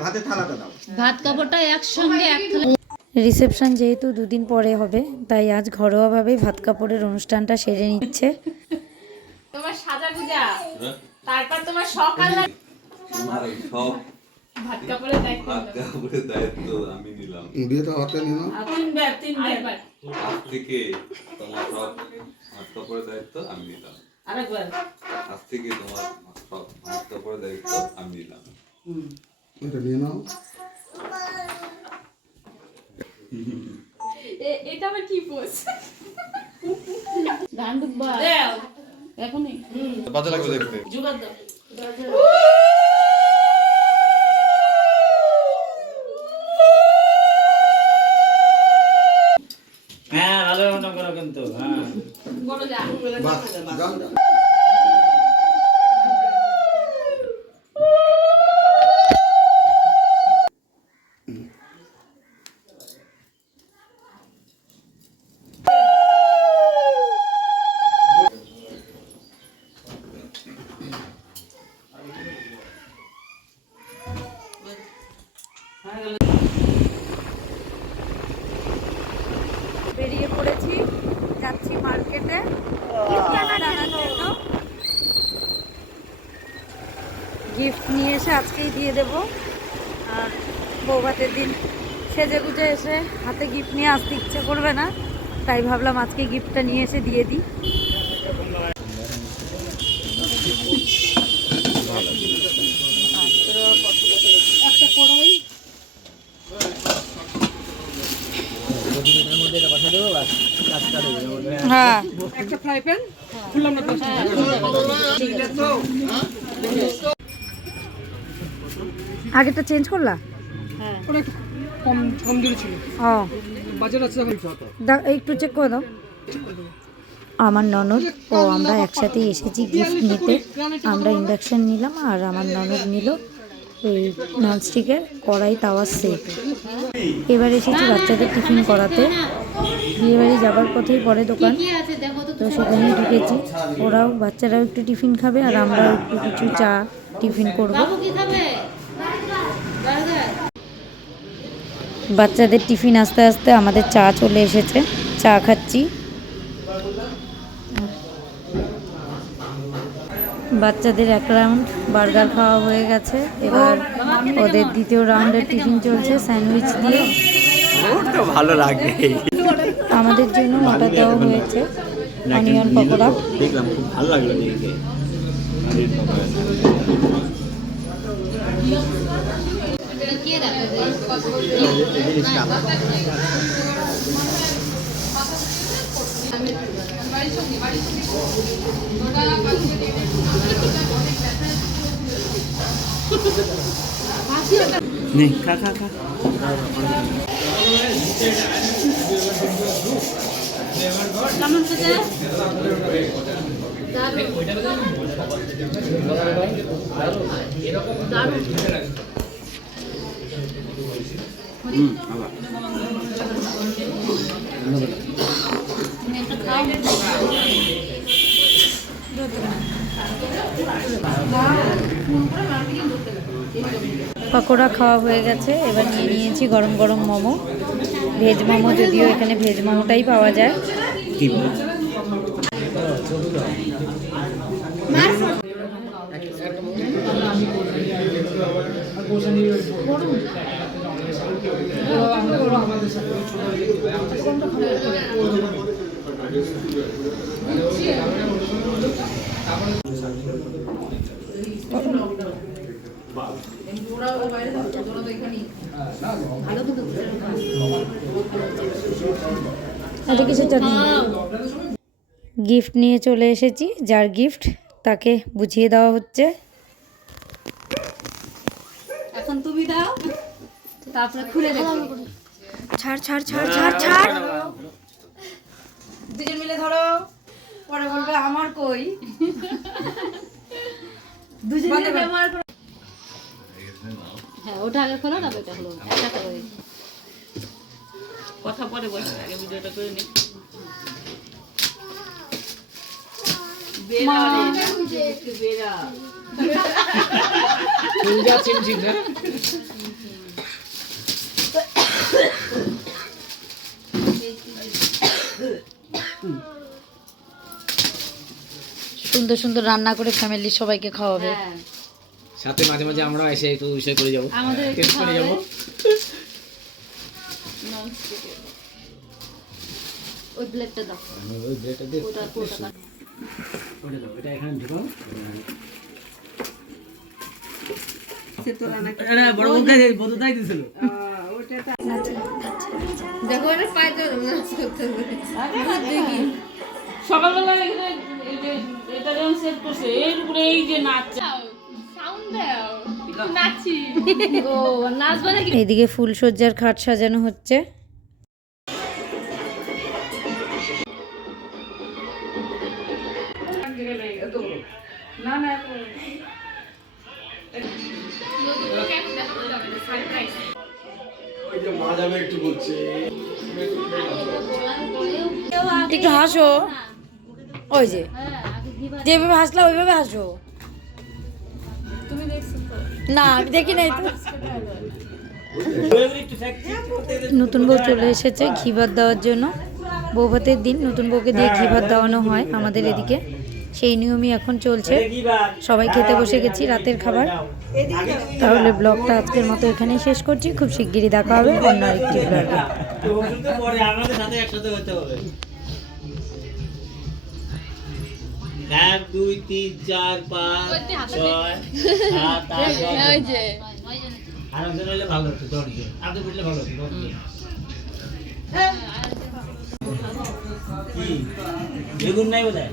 ভাতের থালাটা দাও। ভাত কাপড়টা একসঙ্গে এক থালা। রিসেপশন যেহেতু দুদিন পরে হবে তাই আজ ঘরোয়াভাবেই ভাত কাপড়ের অনুষ্ঠানটা সেরে নিচ্ছে। তোমার সাজা গুজা তারপর তোমার সকাল তোমার সব ভাত কাপড়ের দায়িত্ব। ভাত কাপড়ের দায়িত্ব আমি নিলাম। দিয়ে তো হাতে নিয়ে তিনবার তিনবার। আজ থেকে তোমার সব ভাত কাপড়ের দায়িত্ব আমি নিলাম। আরেকবার। আজ থেকে তোমার সব ভাত কাপড়ের দায়িত্ব আমি নিলাম। এটা নিয়ে নাও। এটা আবার কি পোজ? গান ডুববা এখনই? বাজে লাগবে দেখতে। জোগাড় দাও। হ্যাঁ ভালো মতন করো কিন্তু হ্যাঁ। বড় যা। আজকেই দিয়ে দেব। আর বৌভাতের দিন সেজে গুজে এসে হাতে গিফট নিয়ে আসতে ইচ্ছে করবে না। তাই ভাবলাম আজকে গিফটটা নিয়ে এসে দিয়ে দিই। হ্যাঁ। আগেটা চেঞ্জ করলা? ওটা একটু কম কম দিলে ছিল। ও। বাজার আছে দা- একটু চেক করে দাও। আমার ননদ ও আমরা একসাথে এসেছি গিফট নিতে। আমরা ইন্ডাকশন নিলাম আর আমার ননদ নিল এই ননস্টিকের কড়াই তাওয়ার সেট এবার এসেছি বাচ্চাদের টিফিন করাতে। বিয়েবাড়ি যাবার পথেই পরে দোকান। কি আছে দেখো তো তো সেখানেই ঢুকেছি। ওরাও বাচ্চারাও একটু টিফিন খাবে আর আমরাও একটু কিছু চা টিফিন করব বাবু কি খাবে বার্গার বাচ্চাদের টিফিন আস্তে আস্তে আমাদের চা চলে এসেছে। চা খাচ্ছি। বাচ্চাদের এক রাউন্ড বার্গার খাওয়া হয়ে গেছে। এবার ওদের দ্বিতীয় রাউন্ডের টিফিন চলছে স্যান্ডউইচ দিয়ে। ভালো লাগে। আমাদের জন্য অর্ডার দেওয়া হয়েছে। অনিয়ন পকোড়া। দেখলাম খুব ভালো লাগল নে খা খা খা কেমন দারুণ। পকোড়া খাওয়া হয়ে গেছে, এবার নিয়ে নিয়েছি গরম গরম মোমো। ভেজ মোমো যদিও এখানে ভেজ মোমোটাই পাওয়া যায় কি এটা কিছু চাটনি গিফট নিয়ে চলে এসেছি যার গিফট তাকে বুঝিয়ে দেওয়া হচ্ছে। তুমি দাও। তারপরে খুলে দেখো। ছাড় ছাড় ছাড় ছাড় ছাড়। দুজন মিলে ধরো। পরে বলবে আমার কই। দুজন মিলে ব্যবহার করো। হ্যাঁ ওটা আগে খোলো তারপর এটা খোলো। একটা করে। কথা পরে বলছি আগে ভিডিওটা করে নি বেরা বেরা চিমচিম সুন্দর সুন্দর রান্না করে ফ্যামিলির সবাইকে খাওয়াবে। হ্যাঁ। সাথে মাঝে মাঝে আমরাও এসে একটু বিষয় করে যাব। টেস্ট করে ওই দাও। ওই দিয়ে ওটা ওটা ওটা দাও এটা এখানে ঢুকাও। দেখো সকালবেলা এটা যখন সেট করছে। এর উপরে এই যে নাচ সাউন্ড দাও নাচি। ও নাচবে নাকি এইদিকে ফুলসজ্জার খাট সাজানো হচ্ছে। একটু হাসো। ওই যে যেভাবে হাসলা ওইভাবে হাসো। না আমি দেখি নাই তো। নতুন বউ চলে এসেছে ঘি ভাত দেওয়ার জন্য। বউ ভাতের দিন নতুন বউকে দিয়ে ঘি ভাত দেওয়ানো হয় আমাদের এদিকে। সেই নিয়মই এখন চলছে। সবাই খেতে বসে গেছি রাতের খাবার। তাহলে ব্লগটা আজকের মতো এখানেই শেষ করছি। খুব শিগগিরই দেখা হবে অন্য আরেকটি ব্লগে। এক দুই তিন চার পাঁচ ছয় সাত আট ওই যে। আরামসে ভালো হতো দৌড়িয়ে আগে বুঝলে ভালো হতো কি? বেগুন নাই বোধ হয়